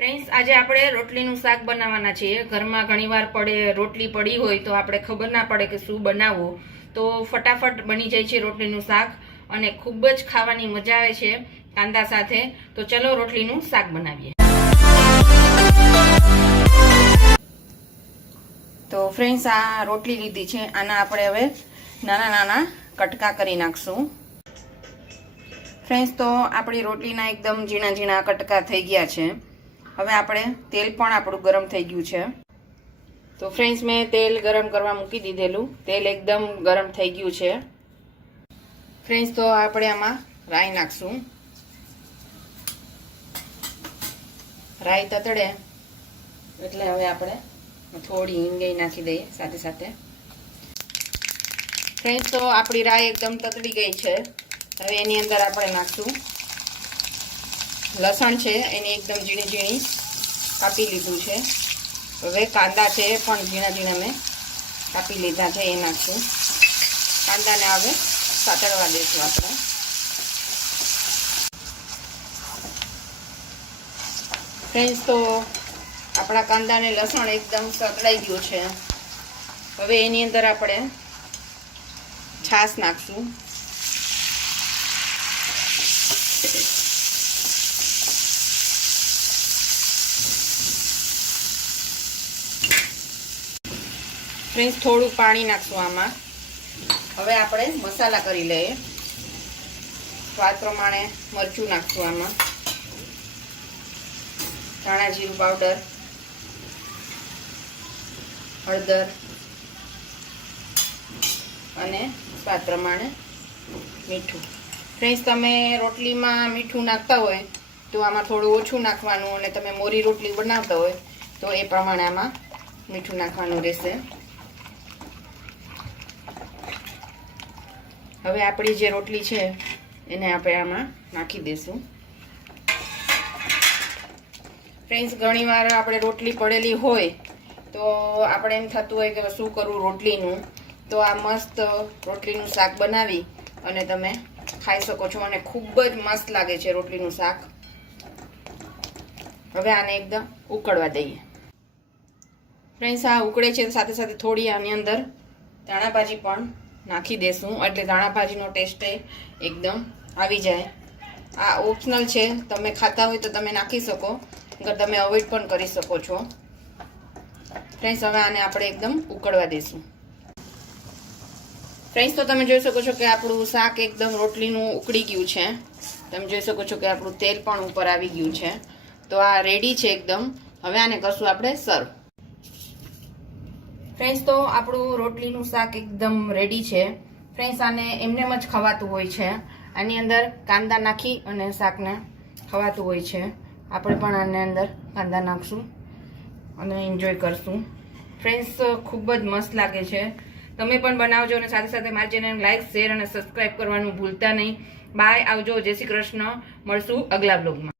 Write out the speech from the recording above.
Friends, આજે આપણે રોટલીનું શાક બનાવવાના છીએ. ઘરમાં ઘણીવાર પડે રોટલી પડી હોય તો આપણે ખબર ના પડે કે શું બનાવવું. તો ફટાફટ બની જાય છે રોટલીનું શાક અને ખૂબ જ ખાવાની મજા આવે છે કાંદા સાથે. તો ચલો રોટલીનું શાક બનાવીએ. તો ફ્રેન્ડ્સ, આ રોટલી લીધી છે. આના આપણે હવે નાના નાના કટકા કરી નાખશું. ફ્રેન્ડ્સ, તો આપણી રોટલીના એકદમ ઝીણા ઝીણા કટકા થઈ ગયા છે. હવે આપણે તેલ પણ આપણું ગરમ થઈ ગયું છે. તો ફ્રેન્ડ્સ મેં તેલ ગરમ કરવા મૂકી દીધેલું. તેલ એકદમ ગરમ થઈ ગયું છે. ફ્રેન્ડ્સ તો આપણે આમાં રાઈ નાખશું. રાઈ તતડે, એટલે હવે આપણે થોડી હિંગઈ નાખી દઈએ સાથે સાથે. ફ્રેન્ડ્સ તો આપણી રાઈ એકદમ તતડી ગઈ છે. હવે એની અંદર આપણે નાખશું. લસણ છે, એની એકદમ ઝીણી ઝીણી કાપી લીધું છે. હવે કાંદા છે પણ ઝીણા ઝીણા મેં કાપી લીધા છે એ નાખશું કાંદાને હવે સાતળવા દઈશું આપણે. ફ્રેન્ડ્સ તો આપણા કાંદાને લસણ એકદમ સતળાઈ ગયું છે. હવે એની અંદર આપણે છાશ નાખશું. ફ્રેન્ડ્સ થોડું પાણી નાખશું આમાં. હવે આપણે મસાલા કરી લઈએ. સ્વાદ પ્રમાણે મરચું નાખશું આમાં. ધાણા જીરું પાવડર. હળદર. અને સ્વાદ પ્રમાણે મીઠું. ફ્રેન્ડ્સ તમે રોટલીમાં મીઠું નાખતા હોય તો આમાં થોડું ઓછું નાખવાનું અને તમે મોરી રોટલી બનાવતા હોય તો એ પ્રમાણે આમાં મીઠું નાખવાનું રહેશે. હવે આપણી જે રોટલી છે, એને આપણે આમાં નાખી દઈશું ફ્રેન્ડ્સ ઘણીવાર આપણે રોટલી પડેલી હોય, તો આપણે એમ થતું હોય કે શું કરવું રોટલીનું? તો આ મસ્ત રોટલીનું શાક બનાવી અને તમે ખાઈ શકો છો. અને ખૂબ જ મસ્ત લાગે છે રોટલીનું શાક. હવે આને એકદમ ઉકળવા દઈએ. ફ્રેન્ડ્સ આ ઉકળે છે, સાથે સાથે થોડી આની અંદર ધાણાભાજી પણ નાખી દેશું. એટલે ધાણાભાજીનો ટેસ્ટ એકદમ આવી જાય. આ ઓપ્શનલ છે. તમે ખાતા હોય તો તમે નાખી શકો. તમે અવોઇડ પણ કરી શકો છો. ફ્રેન્ડ્સ હવે આને આપણે એકદમ ઉકળવા દઈશું ફ્રેન્ડ્સ તો તમે જોઈ શકો છો કે આપણું શાક એકદમ રોટલીનું ઉકળી ગયું છે. તમે જોઈ શકો છો કે આપણું તેલ પણ ઉપર આવી ગયું છે. તો આ રેડી છે એકદમ. હવે આને કરશું આપણે સર્વ ફ્રેન્ડ્સ તો આપણું રોટલીનું શાક એકદમ રેડી છે. ફ્રેન્ડ્સ આને એમનેમ જ ખવાતું હોય છે. આની અંદર કાંદા નાખી અને શાકને ખવાતું હોય છે. આપણે પણ આની અંદર કાંદા નાખશું અને એન્જોય કરશું. ફ્રેન્ડ્સ ખૂબ જ મસ્ત લાગે છે. તમે પણ બનાવજો અને સાથે સાથે મારી ચેનલ લાઈક શેર અને સબસ્ક્રાઈબ કરવાનું ભૂલતા નહીં. બાય આવજો. જય શ્રી કૃષ્ણ. મળશું અગલા બ્લોગમાં